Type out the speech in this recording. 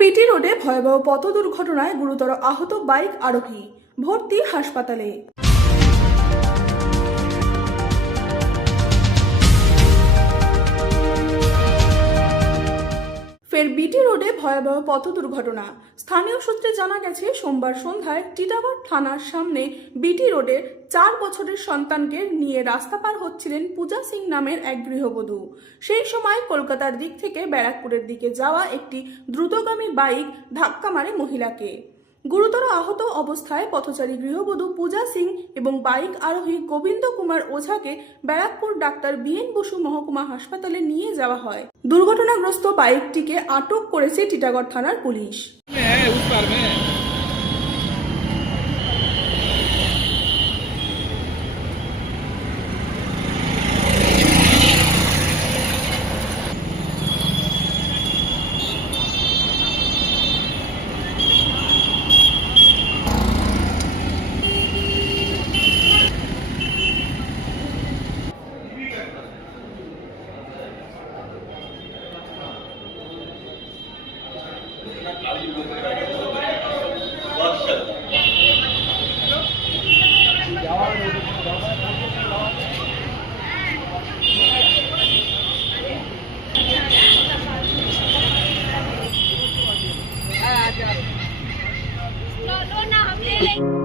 বিটি রোডে ভয়াবহ পথ দুর্ঘটনায় গুরুতর আহত বাইক আরোহী, ভর্তি হাসপাতালে। ফের বিটি রোডে ভয়াবহ পথ দুর্ঘটনা। স্থানীয় সূত্রে জানা গেছে, সোমবার সন্ধ্যায় টিটাগড় থানার সামনে বিটি রোডে 4 বছরের সন্তানকে নিয়ে রাস্তা পার হচ্ছিলেন পূজা সিং নামের এক গৃহবধূ। সেই সময় কলকাতার দিক থেকে ব্যারাকপুরের দিকে যাওয়া একটি দ্রুতগামী বাইক ধাক্কা মারে মহিলাকে। গুরুতর আহত অবস্থায় পথচারী গৃহবধূ পূজা সিং এবং বাইক আরোহী গোবিন্দ কুমার ওঝাকে ব্যারাকপুর ডাক্তার বিএন বসু মহকুমা হাসপাতালে নিয়ে যাওয়া হয়। দুর্ঘটনাগ্রস্ত বাইকটিকে আটক করেছে টিটাগড় থানার পুলিশ। लो ना हम ले लेंगे।